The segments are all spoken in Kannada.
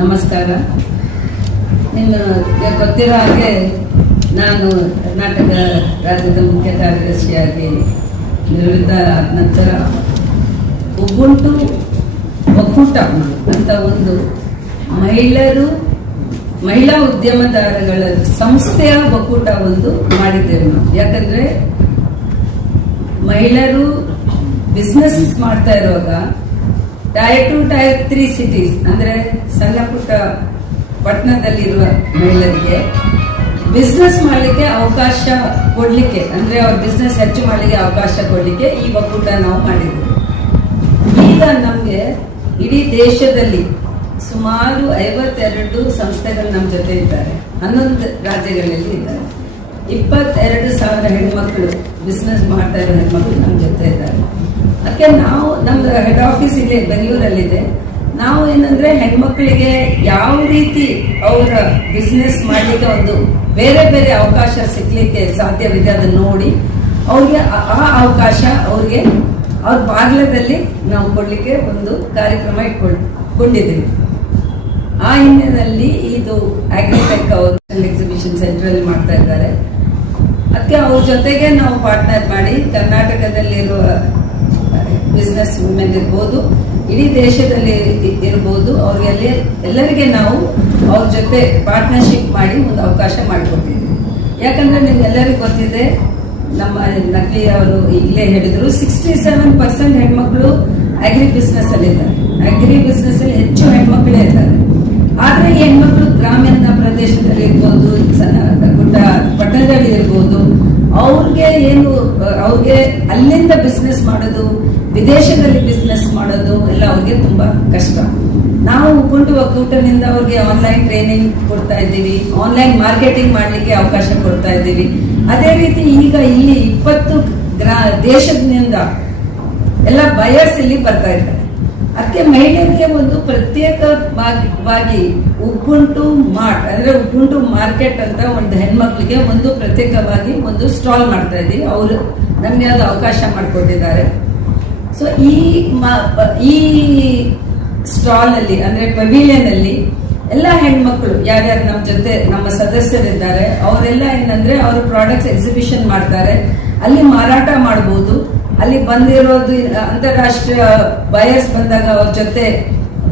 ನಮಸ್ಕಾರ. ಇನ್ನು ಗೊತ್ತಿರೋ ಹಾಗೆ ನಾನು ಕರ್ನಾಟಕ ರಾಜ್ಯದ ಮುಖ್ಯ ಕಾರ್ಯದರ್ಶಿಯಾಗಿ ನಿವೃತ್ತ ಆದ ನಂತರ ಒಬ್ಬುಂಟು ಒಕ್ಕೂಟ ಅಂತ ಒಂದು ಮಹಿಳೆಯರು, ಮಹಿಳಾ ಉದ್ಯಮದಾರಗಳ ಸಂಸ್ಥೆಯ ಒಕ್ಕೂಟ ಒಂದು ಮಾಡಿದ್ದೇವೆ ಯಾಕಂದ್ರೆ ಮಹಿಳೆಯರು ಬಿಸ್ನೆಸ್ ಮಾಡ್ತಾ ಇರುವಾಗ tier two tier three cities ಅಂದ್ರೆ ಸಣ್ಣ ಪುಟ್ಟ ಪಟ್ಟಣದಲ್ಲಿರುವ ಮಹಿಳೆಯರಿಗೆ ಬಿಸ್ನೆಸ್ ಮಾಡಲಿಕ್ಕೆ ಅವಕಾಶ ಕೊಡಲಿಕ್ಕೆ, ಅಂದ್ರೆ ಅವ್ರ ಬಿಸ್ನೆಸ್ ಹೆಚ್ಚು ಮಾಡಲಿಕ್ಕೆ ಅವಕಾಶ ಕೊಡಲಿಕ್ಕೆ ಈ ಒಕ್ಕೂಟ ನಾವು ಮಾಡಿದ್ವಿ. ಈಗ ನಮ್ಗೆ ಇಡೀ ದೇಶದಲ್ಲಿ ಸುಮಾರು ಐವತ್ತೆರಡು ಸಂಸ್ಥೆಗಳು ನಮ್ಮ ಜೊತೆ ಇದ್ದಾರೆ. ಹನ್ನೊಂದು ರಾಜ್ಯಗಳಲ್ಲಿ ಇದ್ದಾರೆ. ಇಪ್ಪತ್ತೆರಡು ಸಾವಿರ ಹೆಣ್ಮಕ್ಳು ಬಿಸ್ನೆಸ್ ಮಾಡ್ತಾ ಇರೋ ಹೆಣ್ಮಕ್ಳು ನಮ್ಮ ಜೊತೆ ಇದ್ದಾರೆ. ಅದಕ್ಕೆ ನಾವು ನಮ್ದು ಹೆಡ್ ಆಫೀಸ್ ಇಲ್ಲಿ ಬೆಂಗಳೂರಲ್ಲಿದೆ. ನಾವು ಏನಂದ್ರೆ ಹೆಣ್ಮಕ್ಳಿಗೆ ಯಾವ ರೀತಿ ಅವರ ಬಿಸ್ನೆಸ್ ಮಾಡಲಿಕ್ಕೆ ಒಂದು ಬೇರೆ ಬೇರೆ ಅವಕಾಶ ಸಿಗ್ಲಿಕ್ಕೆ ಸಾಧ್ಯವಿದೆ ಅದನ್ನ ನೋಡಿ, ಅವ್ರಿಗೆ ಆ ಅವಕಾಶ ಅವ್ರಿಗೆ ಅವ್ರ ಬಾಗ್ಲದಲ್ಲಿ ನಾವು ಕೊಡ್ಲಿಕ್ಕೆ ಒಂದು ಕಾರ್ಯಕ್ರಮ ಇಟ್ಕೊಂಡಿದ್ದೀವಿ. ಆ ಹಿನ್ನೆಲೆಯಲ್ಲಿ ಇದು ಅಗ್ರಿಟೆಕ್ ಅವರು ಎಕ್ಸಿಬಿಷನ್ ಸೆಂಟರ್ ಅಲ್ಲಿ ಮಾಡ್ತಾ ಇದ್ದಾರೆ. ಅದಕ್ಕೆ ಅವ್ರ ಜೊತೆಗೆ ನಾವು ಪಾರ್ಟ್ನರ್ ಮಾಡಿ ಕರ್ನಾಟಕದಲ್ಲಿರುವ ಬಿಸ್ನೆಸ್ ವುಮೆನ್ ಇರ್ಬೋದು, ಇಡೀ ದೇಶದಲ್ಲಿ ಇರ್ಬೋದು, ಅವ್ರಿಗೆ ಎಲ್ಲರಿಗೆ ನಾವು ಅವ್ರ ಜೊತೆ ಪಾರ್ಟ್ನರ್ಶಿಪ್ ಮಾಡಿ ಒಂದು ಅವಕಾಶ ಮಾಡಿಕೊಟ್ಟಿದ್ದೀವಿ ಯಾಕಂದ್ರೆ ನಿಮ್ಗೆಲ್ಲರಿಗೂ ಗೊತ್ತಿದೆ, ನಮ್ಮ ನಕಲಿ ಅವರು ಈಗಲೇ ಹೇಳಿದರು ಸಿಕ್ಸ್ಟಿ ಸೆವೆನ್ ಪರ್ಸೆಂಟ್ ಹೆಣ್ಮಕ್ಳು ಅಗ್ರಿ ಬಿಸ್ನೆಸ್ ಅಲ್ಲಿ ಇದ್ದಾರೆ. ಅಗ್ರಿ ಬಿಸ್ನೆಸ್ಸಲ್ಲಿ ಹೆಚ್ಚು ಹೆಣ್ಮಕ್ಳೇ ಇದ್ದಾರೆ. ಆದ್ರೆ ಈ ಹೆಣ್ಮಕ್ಳು ಗ್ರಾಮೀಣ ಪ್ರದೇಶದಲ್ಲಿ ಇರ್ಬೋದು, ಸಣ್ಣ ಗುಡ್ಡ ಪಟ್ಟಣದಲ್ಲಿ ಇರ್ಬೋದು ಅವ್ರಿಗೆ ಅಲ್ಲಿಂದ ಬಿಸ್ನೆಸ್ ಮಾಡೋದು, ವಿದೇಶದಲ್ಲಿ ಬಿಸ್ನೆಸ್ ಮಾಡೋದು ಎಲ್ಲ ಅವ್ರಿಗೆ ತುಂಬಾ ಕಷ್ಟ. ನಾವು ಉಪುಂಟು ಒಕ್ಕೂಟನಿಂದ ಅವ್ರಿಗೆ ಆನ್ಲೈನ್ ಟ್ರೈನಿಂಗ್ ಕೊಡ್ತಾ ಇದ್ದೀವಿ ಆನ್ಲೈನ್ ಮಾರ್ಕೆಟಿಂಗ್ ಮಾಡ್ಲಿಕ್ಕೆ ಅವಕಾಶ ಕೊಡ್ತಾ ಇದ್ದೀವಿ. ಅದೇ ರೀತಿ ಈಗ ಇಲ್ಲಿ ಇಪ್ಪತ್ತು ಗ್ರಾ ದೇಶದಿಂದ ಎಲ್ಲ ಬಯರ್ಸ್ ಇಲ್ಲಿ ಬರ್ತಾ ಇದ್ದಾರೆ. ಅದಕ್ಕೆ ಮಹಿಳೆಯರಿಗೆ ಒಂದು ಪ್ರತ್ಯೇಕವಾಗಿ ಉಬ್ಬುಂಟು ಮಾರ್ಟ್, ಅಂದ್ರೆ ಉಬ್ಬುಂಟು ಮಾರ್ಕೆಟ್ ಅಂತ ಒಂದು ಹೆಣ್ಮಕ್ಳಿಗೆ ಒಂದು ಪ್ರತ್ಯೇಕವಾಗಿ ಒಂದು ಸ್ಟಾಲ್ ಮಾಡ್ತಾ ಇದ್ದೀವಿ. ಅವರು ನಮಗೆ ಅದು ಅವಕಾಶ ಮಾಡಿಕೊಟ್ಟಿದ್ದಾರೆ. ಸೊ ಈ ಈ ಸ್ಟಾಲ್ ಅಲ್ಲಿ ಅಂದ್ರೆ ಪವಿಲಿಯನ್ ಅಲ್ಲಿ ಎಲ್ಲ ಹೆಣ್ಮಕ್ಳು, ಯಾರ್ಯಾರು ನಮ್ಮ ಜೊತೆ ನಮ್ಮ ಸದಸ್ಯರಿದ್ದಾರೆ, ಅವರೆಲ್ಲ ಏನಂದ್ರೆ ಅವರು ಪ್ರಾಡಕ್ಟ್ಸ್ ಎಕ್ಸಿಬಿಷನ್ ಮಾಡ್ತಾರೆ. ಅಲ್ಲಿ ಮಾರಾಟ ಮಾಡಬಹುದು ಅಲ್ಲಿ ಬಂದಿರೋದು, ಅಂತಾರಾಷ್ಟ್ರೀಯ ಬಯರ್ಸ್ ಬಂದಾಗ ಅವ್ರ ಜೊತೆ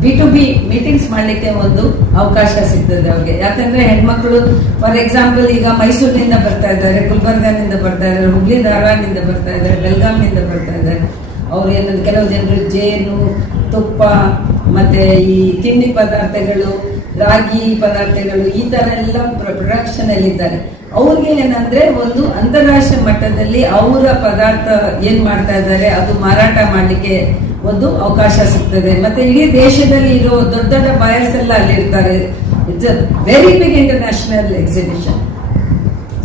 ಬಿ ಟು ಬಿ ಮೀಟಿಂಗ್ಸ್ ಮಾಡಲಿಕ್ಕೆ ಒಂದು ಅವಕಾಶ ಸಿಗ್ತದೆ ಅವ್ರಿಗೆ. ಯಾಕಂದ್ರೆ ಹೆಣ್ಮಕ್ಳು ಫಾರ್ ಎಕ್ಸಾಂಪಲ್ ಈಗ ಮೈಸೂರಿನಿಂದ ಬರ್ತಾ ಇದ್ದಾರೆ, ಗುಲ್ಬರ್ಗಾನಿಂದ ಬರ್ತಾ ಇದ್ದಾರೆ, ಹುಬ್ಳಿ ಧಾರವಾಡದಿಂದ ಬರ್ತಾ ಇದ್ದಾರೆ ಬೆಳಗಾವಿನಿಂದ ಬರ್ತಾ ಇದ್ದಾರೆ. ಅವ್ರು ಏನಂದ್ರೆ ಕೆಲವು ಜನರು ಜೇನು, ತುಪ್ಪ, ಮತ್ತೆ ಈ ತಿಂಡಿ ಪದಾರ್ಥಗಳು, ರಾಗಿ ಪದಾರ್ಥಗಳು, ಈ ತರ ಎಲ್ಲ ಪ್ರೊಡಕ್ಷನ್ ಅಲ್ಲಿ ಇದ್ದಾರೆ. ಅವ್ರಿಗೆ ಏನಂದ್ರೆ ಒಂದು ಅಂತಾರಾಷ್ಟ್ರೀಯ ಮಟ್ಟದಲ್ಲಿ ಅವರ ಪದಾರ್ಥ ಏನ್ ಮಾಡ್ತಾ ಇದ್ದಾರೆ, ಅದು ಮಾರಾಟ ಮಾಡ್ಲಿಕ್ಕೆ ಒಂದು ಅವಕಾಶ ಸಿಗ್ತದೆ. ಮತ್ತೆ ಇಡೀ ದೇಶದಲ್ಲಿ ಇರೋ ದೊಡ್ಡ ದೊಡ್ಡ ಬಾಯರ್ಸ್ ಎಲ್ಲ ಅಲ್ಲಿರ್ತಾರೆ it's a very big international exhibition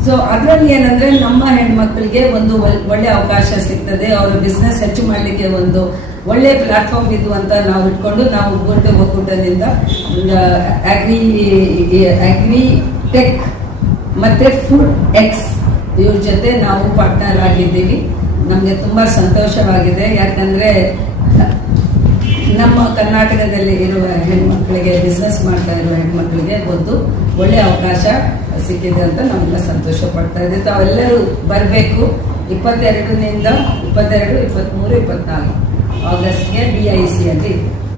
so ಅದರಲ್ಲಿ ಏನಂದ್ರೆ ನಮ್ಮ ಹೆಣ್ಮಕ್ಳಿಗೆ ಒಂದು ಒಳ್ಳೆ ಅವಕಾಶ ಸಿಗ್ತದೆ. ಅವರ ಬಿಸ್ನೆಸ್ ಹೆಚ್ಚು ಮಾಡಲಿಕ್ಕೆ ಒಂದು ಒಳ್ಳೆ ಪ್ಲಾಟ್ಫಾರ್ಮ್ ಇದು ಅಂತ ನಾವು ಇಟ್ಕೊಂಡು ನಾವು ಗೋಲ್ಡ್ ಒಕ್ಕೂಟದಿಂದ ಅಗ್ರಿ ಅಗ್ರಿ ಟೆಕ್ ಮತ್ತೆ ಫುಡ್ ಎಕ್ಸ್ ಇವ್ರ ಜೊತೆ ನಾವು ಪಾರ್ಟ್ನರ್ ಆಗಿದ್ದೀವಿ. ನಮಗೆ ತುಂಬಾ ಸಂತೋಷವಾಗಿದೆ. ಯಾಕಂದ್ರೆ ನಮ್ಮ ಕರ್ನಾಟಕದಲ್ಲಿ ಇರುವ ಹೆಣ್ಮಕ್ಳಿಗೆ ಬಿಸ್ನೆಸ್ ಮಾಡ್ತಾ ಇರುವ ಹೆಣ್ಮಕ್ಳಿಗೆ ಒಂದು ಒಳ್ಳೆ ಅವಕಾಶ ಸಿಕ್ಕಿದೆ ಅಂತ ನಮ್ಗೆ ಸಂತೋಷ ಪಡ್ತಾ ಇದೆ ತಾವೆಲ್ಲರೂ ಬರಬೇಕು ಇಪ್ಪತ್ತೆರಡರಿಂದ ಇಪ್ಪತ್ತೆರಡು, ಇಪ್ಪತ್ತ್ಮೂರು, ಇಪ್ಪತ್ನಾಲ್ಕು ಆಗಸ್ಟ್ಗೆ ಬಿ ಐ ಸಿ ಅಲ್ಲಿ.